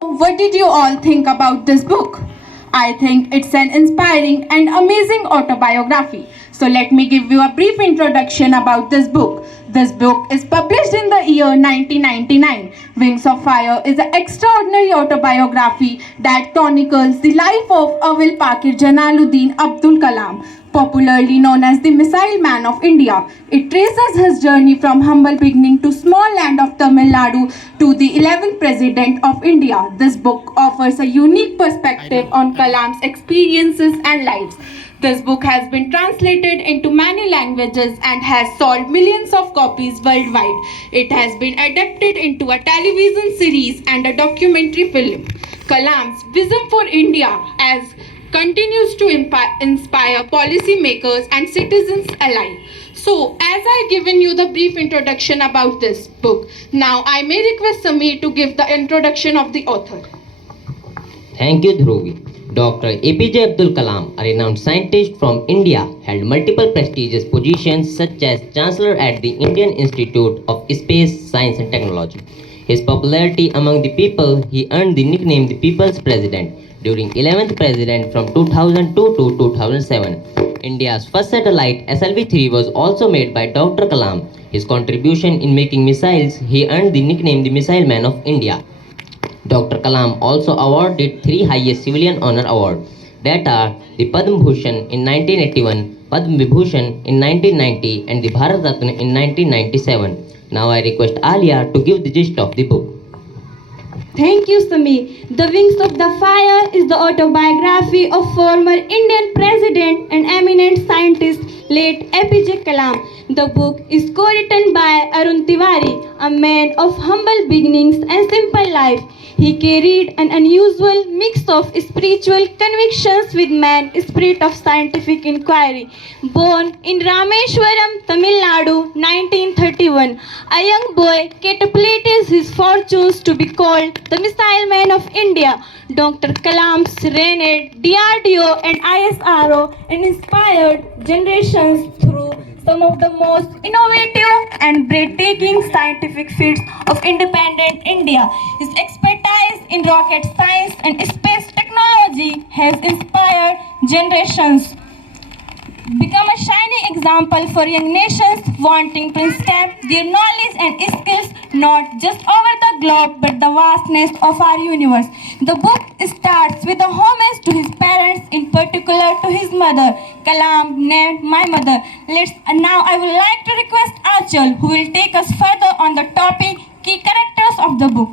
What did you all think about this book? I think it's an inspiring and amazing autobiography. So, let me give you a brief introduction about this book. This book is published in the year 1999. Wings of Fire is an extraordinary autobiography that chronicles the life of Awil Pakir Jalaluddin Abdul Kalam, popularly known as the Missile Man of India. It traces his journey from humble beginning to small land of Tamil Nadu to the 11th President of India. This book offers a unique perspective on Kalam's experiences and lives. This book has been translated into many languages and has sold millions of copies worldwide. It has been adapted into a television series and a documentary film. Kalam's vision for India as continues to inspire policymakers and citizens alike. So, as I given you the brief introduction about this book, now I may request Sameer to give the introduction of the author. Thank you, Dhruvi. Dr. APJ Abdul Kalam, a renowned scientist from India, held multiple prestigious positions such as Chancellor at the Indian Institute of Space, Science and Technology. His popularity among the people, he earned the nickname the People's President during 11th President from 2002 to 2007. India's first satellite SLV-3 was also made by Dr. Kalam. His contribution in making missiles, he earned the nickname the Missile Man of India. Dr. Kalam also awarded three highest civilian honor awards, that are the Padma Bhushan in 1981, Padma Vibhushan in 1990 and the Bharat Ratna in 1997. Now I request Alia to give the gist of the book. Thank you, Sami. The Wings of the Fire is the autobiography of former Indian President and eminent scientist late APJ Kalam. The book is co-written by Arun Tiwari, a man of humble beginnings and simple life. He carried an unusual mix of spiritual convictions with man spirit of scientific inquiry. Born in Rameshwaram, Tamil Nadu, 1931, a young boy catapulted his fortunes to be called the Missile Man of India. Dr. Kalam's reigned DRDO and ISRO and inspired generations through some of the most innovative and breathtaking scientific feats of independent India. His expertise in rocket science and space technology has inspired generations. Become a shining example for young nations wanting to stamp their knowledge and skills not just over the globe but the vastness of our universe. The book starts with a homage to his parents, in particular to his mother, Kalam, named My Mother. Now I would like to request Achal, who will take us further on the topic key characters of the book.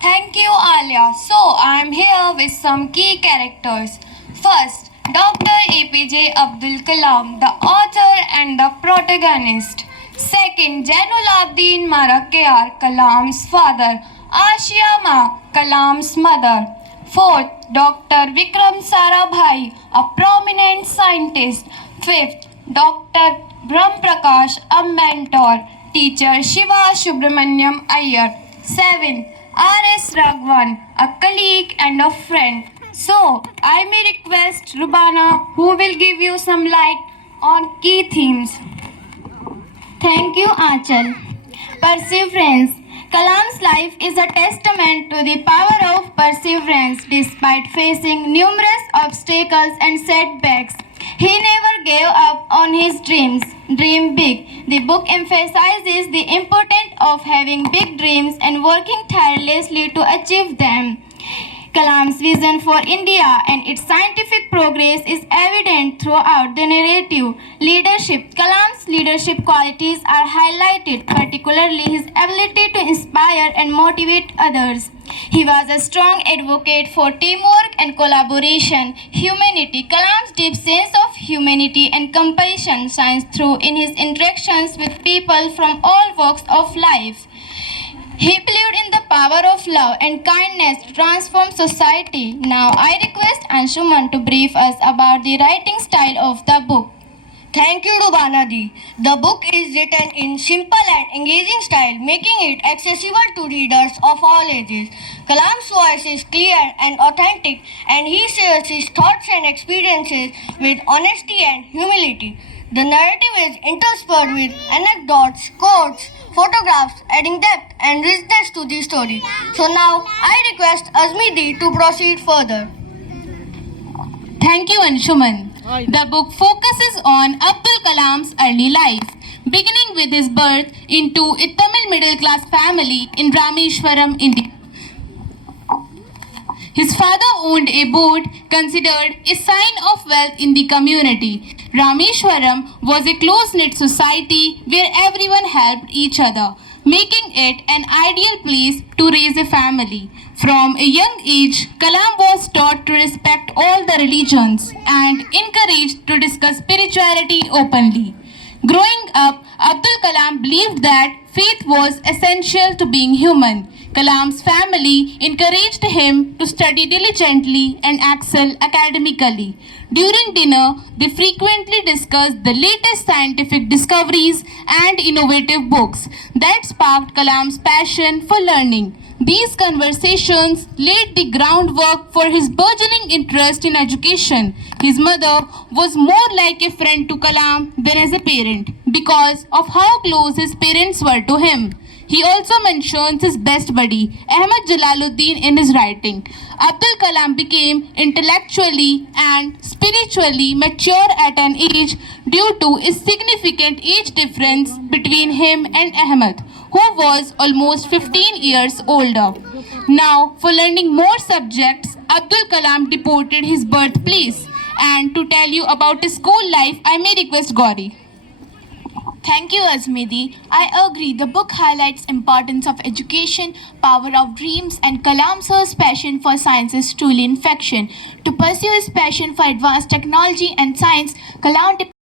Thank you, Alia. So, I am here with some key characters. First, Dr. APJ Abdul Kalam, the author and the protagonist. Second, Jainul-Abdin Marakkar, Kalam's father. Ashia Ma, Kalam's mother. Fourth, Dr. Vikram Sarabhai, a prominent scientist. Fifth, Dr. Brahm Prakash, a mentor. Teacher Shiva Subramaniam Iyer. Seventh, R.S. Raghavan, a colleague and a friend. So, I may request Rubana, who will give you some light on key themes. Thank you, Achal. Perseverance. Kalam's life is a testament to the power of perseverance despite facing numerous obstacles and setbacks. He never gave up on his dreams. Dream big. The book emphasizes the importance of having big dreams and working tirelessly to achieve them. Kalam's vision for India and its scientific progress is evident throughout the narrative. Leadership. Kalam's leadership qualities are highlighted, particularly his ability to inspire and motivate others. He was a strong advocate for teamwork and collaboration. Humanity. Kalam's deep sense of humanity and compassion shines through in his interactions with people from all walks of life. He believed in the power of love and kindness to transform society. Now I request Anshuman to brief us about the writing style of the book. Thank you, Rubana ji. The book is written in simple and engaging style, making it accessible to readers of all ages. Kalam's voice is clear and authentic, and he shares his thoughts and experiences with honesty and humility. The narrative is interspersed with anecdotes, quotes, photographs adding depth and richness to the story. So now I request Azmidi to proceed further. Thank you, Anshuman. The book focuses on Abdul Kalam's early life, beginning with his birth into a Tamil middle-class family in Rameshwaram, India. His father owned a boat considered a sign of wealth in the community. Rameshwaram was a close-knit society where everyone helped each other, making it an ideal place to raise a family. From a young age, Kalam was taught to respect all the religions and encouraged to discuss spirituality openly. Growing up, Abdul Kalam believed that faith was essential to being human. Kalam's family encouraged him to study diligently and excel academically. During dinner, they frequently discussed the latest scientific discoveries and innovative books that sparked Kalam's passion for learning. These conversations laid the groundwork for his burgeoning interest in education. His mother was more like a friend to Kalam than as a parent because of how close his parents were to him. He also mentions his best buddy, Ahmad Jalaluddin, in his writing. Abdul Kalam became intellectually and spiritually mature at an age due to a significant age difference between him and Ahmad, who was almost 15 years older. Now, for learning more subjects, Abdul Kalam deported his birthplace. And to tell you about his school life, I may request Gauri. Thank you, Azmidi. I agree. The book highlights importance of education, power of dreams, and Kalam sir's passion for science is truly infection. To pursue his passion for advanced technology and science, Kalam